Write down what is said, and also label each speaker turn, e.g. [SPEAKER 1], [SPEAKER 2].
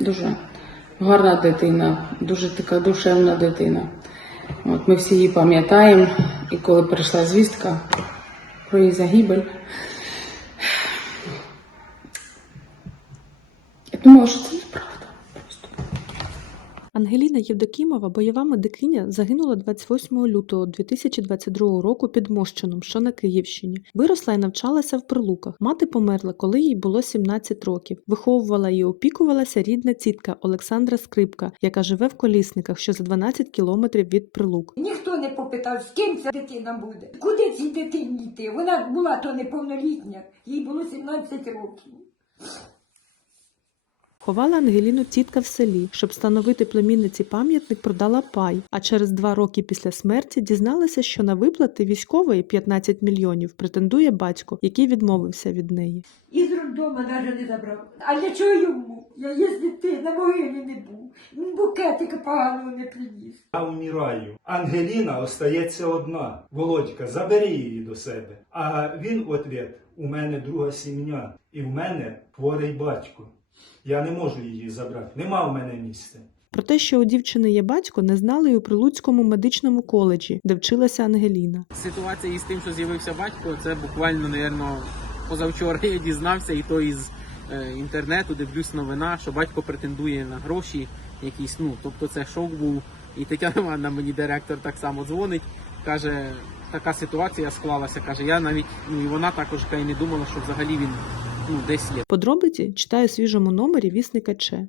[SPEAKER 1] дуже гарна дитина, дуже така душевна дитина. От ми всі її пам'ятаємо, і коли прийшла звістка про її загибель, я думала, що це.
[SPEAKER 2] Ангеліна Євдокімова, бойова медикиня, загинула 28 лютого 2022 року під Мощином, що на Київщині. Виросла і навчалася в Прилуках. Мати померла, коли їй було 17 років. Виховувала і опікувалася рідна тітка Олександра Скрипка, яка живе в Колісниках, що за 12 кілометрів від Прилук.
[SPEAKER 3] Ніхто не попитав, з ким ця дитина буде. Куди цій дитині йти? Вона була то неповнолітня, їй було 17 років.
[SPEAKER 2] Ховала Ангеліну тітка в селі. Щоб встановити племінниці пам'ятник, продала пай. А через два роки після смерті дізналася, що на виплати військової 15 мільйонів претендує батько, який відмовився від неї.
[SPEAKER 3] І з роддома навіть не забрав. А для чого йому? Я є дитина, на могилі не був. Він букетика поганого не приніс.
[SPEAKER 4] Я вмираю. Ангеліна остається одна. Володька, забери її до себе. А він в ответ, у мене друга сім'я, і в мене хворий батько. Я не можу її забрати. Нема в мене місця.
[SPEAKER 2] Про те, що у дівчини є батько, не знали й у Прилуцькому медичному коледжі, де вчилася Ангеліна.
[SPEAKER 5] Ситуація із тим, що з'явився батько, це буквально, напевно, позавчора я дізнався, і то із е, інтернету дивлюсь новина, що батько претендує на гроші якісь. Ну, тобто це шок був. І Тетяна Івановна, мені директор так само дзвонить, каже, така ситуація склалася. Каже, я навіть, ну і вона також каже, не думала, що взагалі він ну, десь є.
[SPEAKER 2] Подробиці читаю свіжому номері вісника Че.